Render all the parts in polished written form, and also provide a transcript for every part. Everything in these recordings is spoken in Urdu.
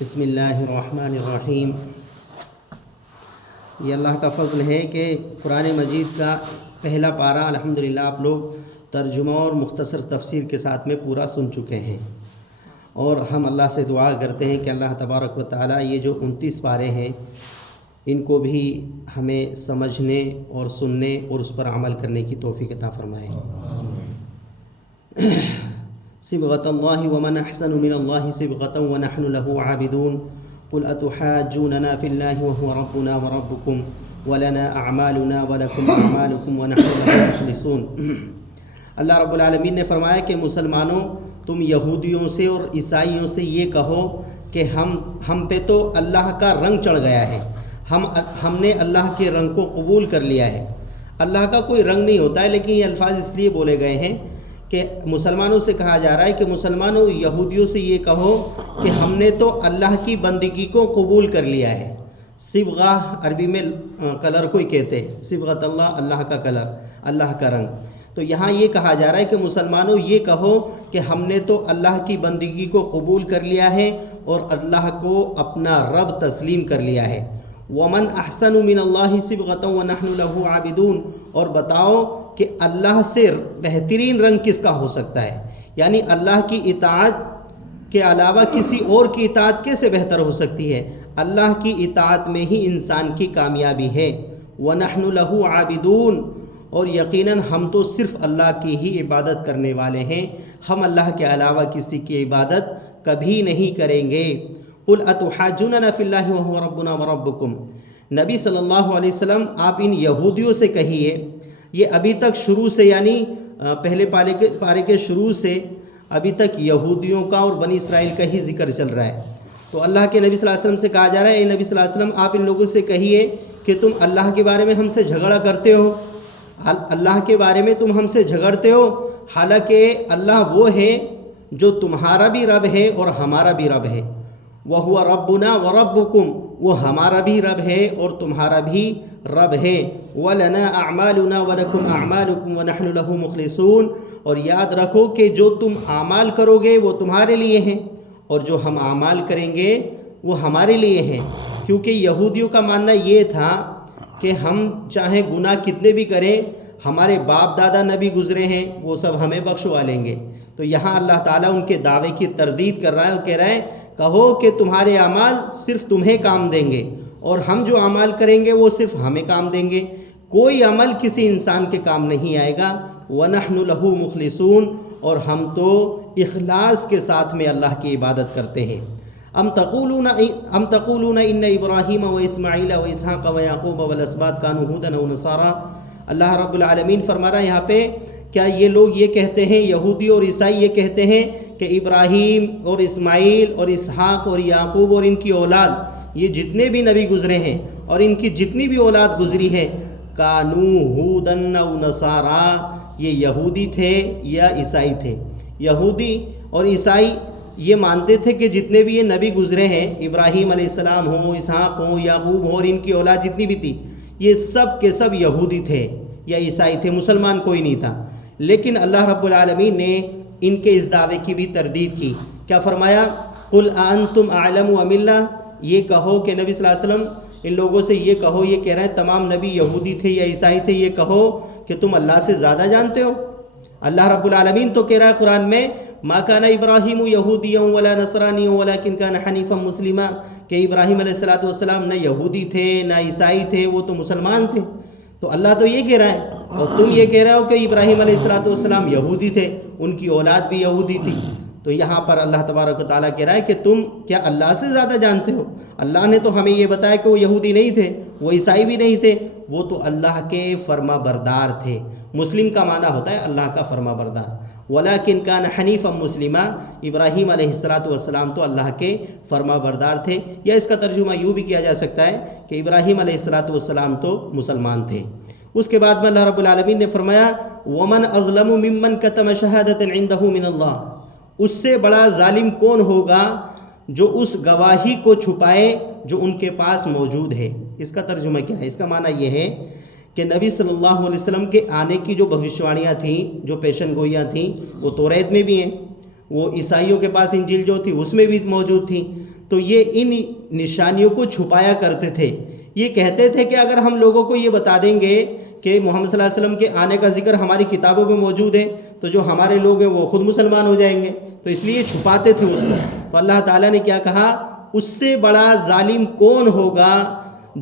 بسم اللہ الرحمن الرحیم۔ یہ اللہ کا فضل ہے کہ قرآن مجید کا پہلا پارہ الحمدللہ آپ لوگ ترجمہ اور مختصر تفسیر کے ساتھ میں پورا سن چکے ہیں، اور ہم اللہ سے دعا کرتے ہیں کہ اللہ تبارک و تعالیٰ یہ جو 29 پارے ہیں ان کو بھی ہمیں سمجھنے اور سننے اور اس پر عمل کرنے کی توفیق عطا فرمائے۔ صبغۃ اللہ ومن احسن من اللہ صبغۃ ونحن له عابدون قل اتحاجوننا فی اللہ وهو ربنا وربکم ولنا اعمالنا ولکم اعمالکم ونحن له مخلصون۔ اللہ رب العالمین نے فرمایا کہ مسلمانوں تم یہودیوں سے اور عیسائیوں سے یہ کہو کہ ہم پہ تو اللہ کا رنگ چڑھ گیا ہے، ہم نے اللہ کے رنگ کو قبول کر لیا ہے۔ اللہ کا کوئی رنگ نہیں ہوتا ہے، لیکن یہ الفاظ اس لیے بولے گئے ہیں کہ مسلمانوں سے کہا جا رہا ہے کہ مسلمانوں یہودیوں سے یہ کہو کہ ہم نے تو اللہ کی بندگی کو قبول کر لیا ہے۔ صبغہ عربی میں کلر کو ہی کہتے ہیں، صبغۃ اللہ، اللہ کا کلر، اللہ کا رنگ۔ تو یہاں یہ کہا جا رہا ہے کہ مسلمانوں یہ کہو کہ ہم نے تو اللہ کی بندگی کو قبول کر لیا ہے اور اللہ کو اپنا رب تسلیم کر لیا ہے۔ ومن احسن من اللہ صبغۃ ونحن له عابدون، اور بتاؤ کہ اللہ سے بہترین رنگ کس کا ہو سکتا ہے، یعنی اللہ کی اطاعت کے علاوہ کسی اور کی اطاعت کیسے بہتر ہو سکتی ہے؟ اللہ کی اطاعت میں ہی انسان کی کامیابی ہے۔ وَنَحْنُ لَهُ عَابِدُونَ، اور یقیناً ہم تو صرف اللہ کی ہی عبادت کرنے والے ہیں، ہم اللہ کے علاوہ کسی کی عبادت کبھی نہیں کریں گے۔ قُلْ أَتُحَاجُّونَنَا فِي اللَّهِ وَهُوَ رَبُّنَا وَرَبُّكُمْ، نبی صلی اللہ علیہ وسلم آپ ان یہودیوں سے کہیے، یہ ابھی تک شروع سے یعنی پہلے پارے کے شروع سے ابھی تک یہودیوں کا اور بنی اسرائیل کا ہی ذکر چل رہا ہے۔ تو اللہ کے نبی صلی اللہ علیہ وسلم سے کہا جا رہا ہے، اے نبی صلی اللہ علیہ وسلم آپ ان لوگوں سے کہیے کہ تم اللہ کے بارے میں ہم سے جھگڑا کرتے ہو، اللہ کے بارے میں تم ہم سے جھگڑتے ہو، حالانکہ اللہ وہ ہے جو تمہارا بھی رب ہے اور ہمارا بھی رب ہے۔ وَهُوَ رَبُّنَا وَرَبُّكُمْ، وہ ہمارا بھی رب ہے اور تمہارا بھی رب ہے۔ وَلَنَا أَعْمَالُنَا وَلَكُمْ أَعْمَالُكُمْ وَنَحْنُ لَهُ مُخْلِصُونَ، اور یاد رکھو کہ جو تم اعمال کرو گے وہ تمہارے لیے ہیں، اور جو ہم اعمال کریں گے وہ ہمارے لیے ہیں۔ کیونکہ یہودیوں کا ماننا یہ تھا کہ ہم چاہے گناہ کتنے بھی کریں، ہمارے باپ دادا نبی گزرے ہیں وہ سب ہمیں بخشوا لیں گے۔ تو یہاں اللہ تعالیٰ ان کے دعوے کی تردید کر رہا ہے اور کہہ رہا ہے کہو کہ تمہارے اعمال صرف تمہیں کام دیں گے، اور ہم جو اعمال کریں گے وہ صرف ہمیں کام دیں گے، کوئی عمل کسی انسان کے کام نہیں آئے گا۔ وَنَحْنُ لَهُ مُخْلِصُونَ، اور ہم تو اخلاص کے ساتھ میں اللہ کی عبادت کرتے ہیں۔ ام تقولون ان ابراہیم و اسماعیل و اسحاق و یعقوب والاسباط کانوا ھودا او نصارا، اللہ رب العالمین فرما رہا ہے یہاں پہ، کیا یہ لوگ یہ کہتے ہیں، یہودی اور عیسائی یہ کہتے ہیں کہ ابراہیم اور اسماعیل اور اسحاق اور یعقوب اور ان کی اولاد، یہ جتنے بھی نبی گزرے ہیں اور ان کی جتنی بھی اولاد گزری ہے، کانوا ھودا او نصارا، یہ یہودی تھے یا عیسائی تھے۔ یہودی اور عیسائی یہ مانتے تھے کہ جتنے بھی یہ نبی گزرے ہیں، ابراہیم علیہ السلام ہوں، اسحاق ہوں، یعقوب ہوں، اور ان کی اولاد جتنی بھی تھی، یہ سب کے سب یہودی تھے یا عیسائی تھے، مسلمان کوئی نہیں تھا۔ لیکن اللہ رب العالمین نے ان کے اس دعوے کی بھی تردید کی۔ کیا فرمایا؟ قُلْ أَأَنْتُمْ أَعْلَمُ أَمِ اللَّهُ، یہ کہو کہ نبی صلی اللہ علیہ وسلم ان لوگوں سے یہ کہو، یہ کہہ رہے ہیں تمام نبی یہودی تھے یا عیسائی تھے، یہ کہو کہ تم اللہ سے زیادہ جانتے ہو۔ اللہ رب العالمین تو کہہ رہا ہے قرآن میں ما کان ابراہیم یہودیا ولا نصرانیا ولکن کان حنیفا مسلما، کہ ابراہیم علیہ السلام نہ یہودی تھے نہ عیسائی تھے، وہ تو مسلمان تھے۔ تو اللہ تو یہ کہہ رہا ہے، اور تم یہ کہہ رہے ہو کہ ابراہیم علیہ السلام یہودی تھے، ان کی اولاد بھی یہودی تھی۔ تو یہاں پر اللہ تبارک و تعالیٰ کہہ رہا ہے کہ تم کیا اللہ سے زیادہ جانتے ہو؟ اللہ نے تو ہمیں یہ بتایا کہ وہ یہودی نہیں تھے، وہ عیسائی بھی نہیں تھے، وہ تو اللہ کے فرما بردار تھے۔ مسلم کا معنی ہوتا ہے اللہ کا فرما بردار۔ وَلَكِنْ كَانَ حَنِيفًا مُسْلِمًا، ابراہیم علیہ السلام تو اللہ کے فرما بردار تھے، یا اس کا ترجمہ یوں بھی کیا جا سکتا ہے کہ ابراہیم علیہ السلام تو مسلمان تھے۔ اس کے بعد میں اللہ رب العالمین نے فرمایا وَمَنْ أَظْلَمُ مِمَّنْ كَتَمَ شَهَادَةً عِنْدَهُ مِنَ اللَّهِ، اس سے بڑا ظالم کون ہوگا جو اس گواہی کو چھپائے جو ان کے پاس موجود ہے۔ اس کا ترجمہ کیا ہے؟ اس کا معنی یہ ہے کہ نبی صلی اللہ علیہ وسلم کے آنے کی جو بھوشواڑیاں تھیں، جو پیشن گوئیاں تھیں، وہ توریت میں بھی ہیں، وہ عیسائیوں کے پاس انجیل جو تھی اس میں بھی موجود تھیں۔ تو یہ ان نشانیوں کو چھپایا کرتے تھے. یہ کہتے تھے کہ اگر ہم لوگوں کو یہ بتا دیں گے کہ محمد صلی اللہ علیہ وسلم کے آنے کا ذکر ہماری کتابوں میں موجود ہے تو جو ہمارے لوگ ہیں وہ خود مسلمان ہو جائیں گے، تو اس لیے چھپاتے تھے اس کو. تو اللہ تعالیٰ نے کیا کہا، اس سے بڑا ظالم کون ہوگا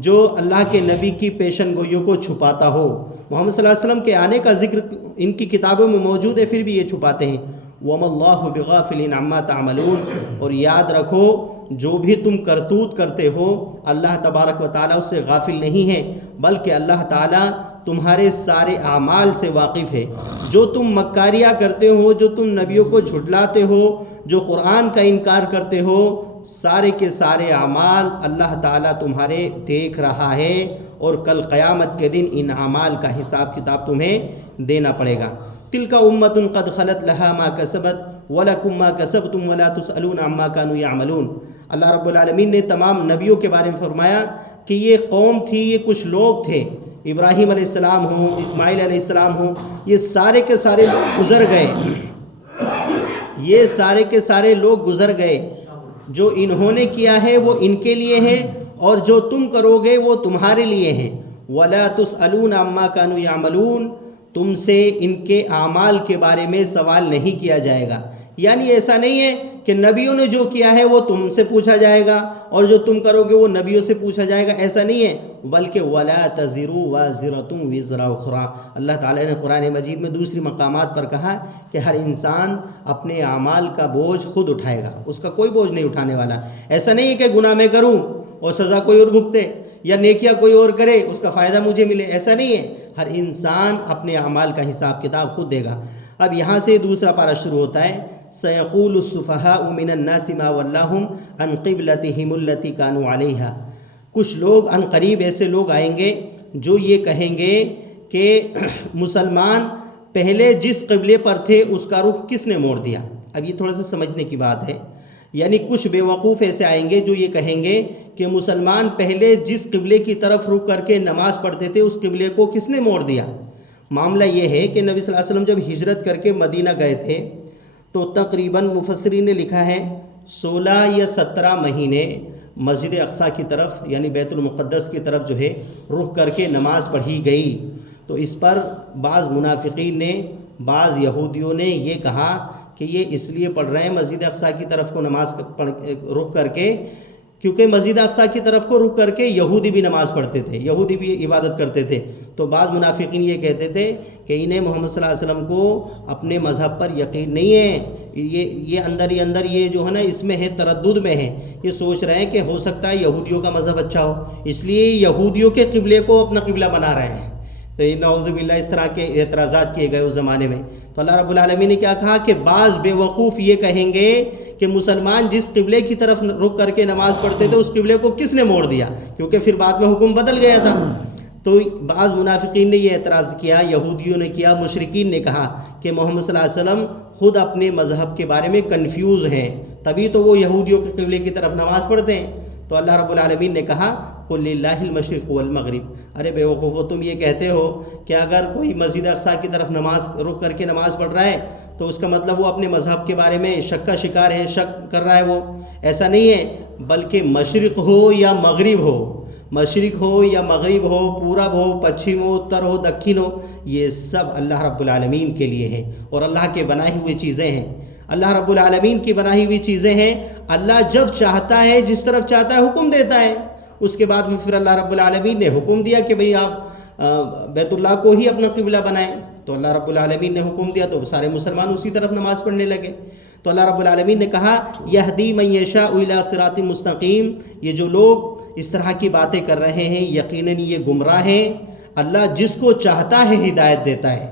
جو اللہ کے نبی کی پیشن گوئیوں کو چھپاتا ہو. محمد صلی اللہ علیہ وسلم کے آنے کا ذکر ان کی کتابوں میں موجود ہے، پھر بھی یہ چھپاتے ہیں. وَمَا اللَّهُ بِغَافِلٍ عَمَّا تَعْمَلُونَ، اور یاد رکھو جو بھی تم کرتوت کرتے ہو اللہ تبارک و تعالیٰ اس سے غافل نہیں ہے، بلکہ اللہ تعالیٰ تمہارے سارے اعمال سے واقف ہے. جو تم مکاریاں کرتے ہو، جو تم نبیوں کو جھٹلاتے ہو، جو قرآن کا انکار کرتے ہو، سارے کے سارے اعمال اللہ تعالیٰ تمہارے دیکھ رہا ہے، اور کل قیامت کے دن ان اعمال کا حساب کتاب تمہیں دینا پڑے گا. تلک امۃ قد خلت لها ما کسبت ولکم ما کسبتم ولا تسألون عما كانوا يعملون. اللہ رب العالمین نے تمام نبیوں کے بارے میں فرمایا کہ یہ قوم تھی، یہ کچھ لوگ تھے، ابراہیم علیہ السلام ہوں، اسماعیل علیہ السلام ہوں، یہ سارے کے سارے لوگ گزر گئے. یہ سارے کے سارے لوگ گزر گئے. جو انہوں نے کیا ہے وہ ان کے لیے ہے، اور جو تم کرو گے وہ تمہارے لیے ہیں. وَلَا تُسْأَلُونَ عَمَّا كَانُوا يَعْمَلُونَ، تم سے ان کے اعمال کے بارے میں سوال نہیں کیا جائے گا. یعنی ایسا نہیں ہے کہ نبیوں نے جو کیا ہے وہ تم سے پوچھا جائے گا اور جو تم کرو گے وہ نبیوں سے پوچھا جائے گا، ایسا نہیں ہے. بلکہ وَلَا تَزِرُ وَازِرَةٌ وِزْرَ أُخْرَىٰ، اللہ تعالیٰ نے قرآن مجید میں دوسری مقامات پر کہا کہ ہر انسان اپنے اعمال کا بوجھ خود اٹھائے گا، اس کا کوئی بوجھ نہیں اٹھانے والا. ایسا نہیں ہے کہ گناہ میں کروں اور سزا کوئی اور بھگتے، یا نیکیاں کوئی اور کرے اس کا فائدہ مجھے ملے، ایسا نہیں ہے. ہر انسان اپنے اعمال کا حساب کتاب خود دے گا. اب یہاں سے دوسرا پارہ شروع ہوتا ہے. سَيَقُولُ السُّفَهَاءُ مِنَ النَّاسِ مَا وَلَّاهُمْ عَنْ قِبْلَتِهِمُ الَّتِي كَانُوا عَلَيْهَا. کچھ لوگ عن قریب ایسے لوگ آئیں گے جو یہ کہیں گے کہ مسلمان پہلے جس قبلے پر تھے اس کا رخ کس نے موڑ دیا. اب یہ تھوڑا سا سمجھنے کی بات ہے. یعنی کچھ بے وقوف ایسے آئیں گے جو یہ کہیں گے کہ مسلمان پہلے جس قبلے کی طرف رخ کر کے نماز پڑھتے تھے اس قبلے کو کس نے موڑ دیا. معاملہ یہ ہے کہ نبی صلی اللہ علیہ وسلم جب ہجرت کر کے مدینہ گئے تھے تو تقریباً مفسرین نے لکھا ہے 16 یا 17 مہینے مسجد اقصیٰ کی طرف یعنی بیت المقدس کی طرف جو ہے رخ کر کے نماز پڑھی گئی. تو اس پر بعض منافقین نے، بعض یہودیوں نے یہ کہا کہ یہ اس لیے پڑھ رہے ہیں مسجد اقصیٰ کی طرف کو نماز رخ کر کے کیونکہ مسجد اقصیٰ کی طرف کو رخ کر کے یہودی بھی نماز پڑھتے تھے، یہودی بھی عبادت کرتے تھے. تو بعض منافقین یہ کہتے تھے کہ انہیں محمد صلی اللہ علیہ وسلم کو اپنے مذہب پر یقین نہیں ہے، یہ اندر ہی اندر یہ جو ہے نا اس میں ہے، تردد میں ہے. یہ سوچ رہے ہیں کہ ہو سکتا ہے یہودیوں کا مذہب اچھا ہو، اس لیے یہودیوں کے قبلے کو اپنا قبلہ بنا رہے ہیں. تو نعوذ باللہ اس طرح کے اعتراضات کیے گئے اس زمانے میں. تو اللہ رب العالمین نے کیا کہا کہ بعض بے وقوف یہ کہیں گے کہ مسلمان جس قبلے کی طرف رخ کر کے نماز پڑھتے تھے اس قبلے کو کس نے موڑ دیا، کیونکہ پھر بعد میں حکم بدل گیا تھا. تو بعض منافقین نے یہ اعتراض کیا، یہودیوں نے کیا، مشرکین نے کہا کہ محمد صلی اللہ علیہ وسلم خود اپنے مذہب کے بارے میں کنفیوز ہیں، تبھی تو وہ یہودیوں کے قبلے کی طرف نماز پڑھتے ہیں. تو اللہ رب العالمین نے کہا قُلْ لِلَّهِ الْمَشْرِقُ وَالْمَغْرِبُ. ارے بے وقوفو، تم یہ کہتے ہو کہ اگر کوئی مسجد اقصیٰ کی طرف نماز رخ کر کے نماز پڑھ رہا ہے تو اس کا مطلب وہ اپنے مذہب کے بارے میں شک کا شکار ہے، شک کر رہا ہے. وہ ایسا نہیں ہے، بلکہ مشرق ہو یا مغرب ہو، مشرق ہو یا مغرب ہو، پورب ہو، پچھم ہو، اتر ہو، دکھن ہو، یہ سب اللہ رب العالمین کے لیے ہے اور اللہ کے بنائی ہوئی چیزیں ہیں. اللہ رب العالمین کی بنائی ہوئی چیزیں ہیں. اللہ جب چاہتا ہے جس طرف چاہتا ہے حکم دیتا ہے. اس کے بعد پھر اللہ رب العالمین نے حکم دیا کہ بھئی آپ بیت اللہ کو ہی اپنا قبلہ بنائیں. تو اللہ رب العالمین نے حکم دیا تو سارے مسلمان اسی طرف نماز پڑھنے لگے. تو اللہ رب العالمین نے کہا یہدی من یشاء الی صراط مستقیم. یہ جو لوگ اس طرح کی باتیں کر رہے ہیں یقیناً یہ گمراہ ہیں. اللہ جس کو چاہتا ہے ہدایت دیتا ہے،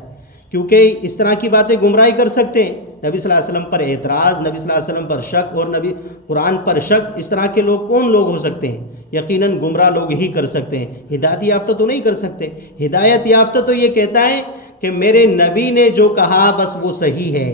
کیونکہ اس طرح کی باتیں گمراہی کر سکتے ہیں. نبی صلی اللہ علیہ وسلم پر اعتراض، نبی صلی اللہ علیہ وسلم پر شک اور نبی قرآن پر شک، اس طرح کے لوگ کون لوگ ہو سکتے ہیں؟ یقیناً گمراہ لوگ ہی کر سکتے ہیں، ہدایت یافتہ تو نہیں کر سکتے. ہدایت یافتہ تو یہ کہتا ہے کہ میرے نبی نے جو کہا بس وہ صحیح ہے.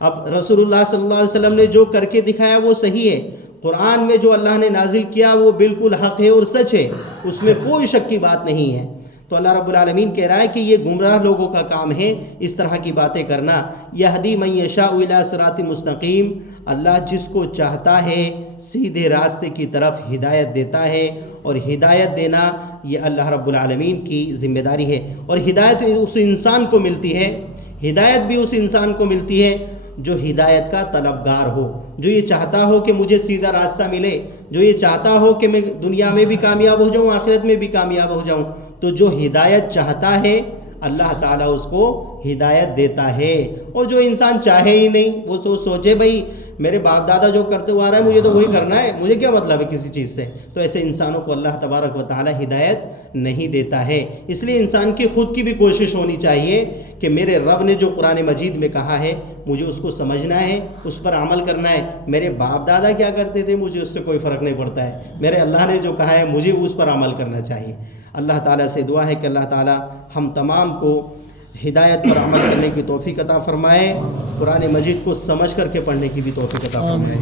اب رسول اللہ صلی اللہ علیہ وسلم نے جو کر کے دکھایا وہ صحیح ہے. قرآن میں جو اللہ نے نازل کیا وہ بالکل حق ہے اور سچ ہے، اس میں کوئی شک کی بات نہیں ہے. تو تو اللہ رب العالمین کہہ رہا ہے کہ یہ گمراہ لوگوں کا کام ہے اس طرح کی باتیں کرنا. یہدی من یشاء الی صراط مستقیم، اللہ جس کو چاہتا ہے سیدھے راستے کی طرف ہدایت دیتا ہے، اور ہدایت دینا یہ اللہ رب العالمین کی ذمہ داری ہے. اور ہدایت اس انسان کو ملتی ہے، ہدایت بھی اس انسان کو ملتی ہے جو ہدایت کا طلبگار ہو، جو یہ چاہتا ہو کہ مجھے سیدھا راستہ ملے، جو یہ چاہتا ہو کہ میں دنیا میں بھی کامیاب ہو جاؤں، آخرت میں بھی کامیاب ہو جاؤں. تو جو ہدایت چاہتا ہے اللہ تعالیٰ اس کو ہدایت دیتا ہے. اور جو انسان چاہے ہی نہیں، وہ تو سوچے بھائی میرے باپ دادا جو کرتے ہوئے آ رہا ہے مجھے تو وہی کرنا ہے، مجھے کیا مطلب ہے کسی چیز سے، تو ایسے انسانوں کو اللہ تبارک و تعالیٰ ہدایت نہیں دیتا ہے. اس لیے انسان کی خود کی بھی کوشش ہونی چاہیے کہ میرے رب نے جو قرآن مجید میں کہا ہے مجھے اس کو سمجھنا ہے، اس پر عمل کرنا ہے. میرے باپ دادا کیا کرتے تھے مجھے اس سے کوئی فرق نہیں پڑتا ہے، میرے اللہ نے جو کہا ہے مجھے اس پر عمل کرنا چاہیے. اللہ تعالیٰ سے دعا ہے کہ اللہ تعالیٰ ہم تمام کو ہدایت پر عمل کرنے کی توفیق عطا فرمائے، قرآن مجید کو سمجھ کر کے پڑھنے کی بھی توفیق عطا فرمائے.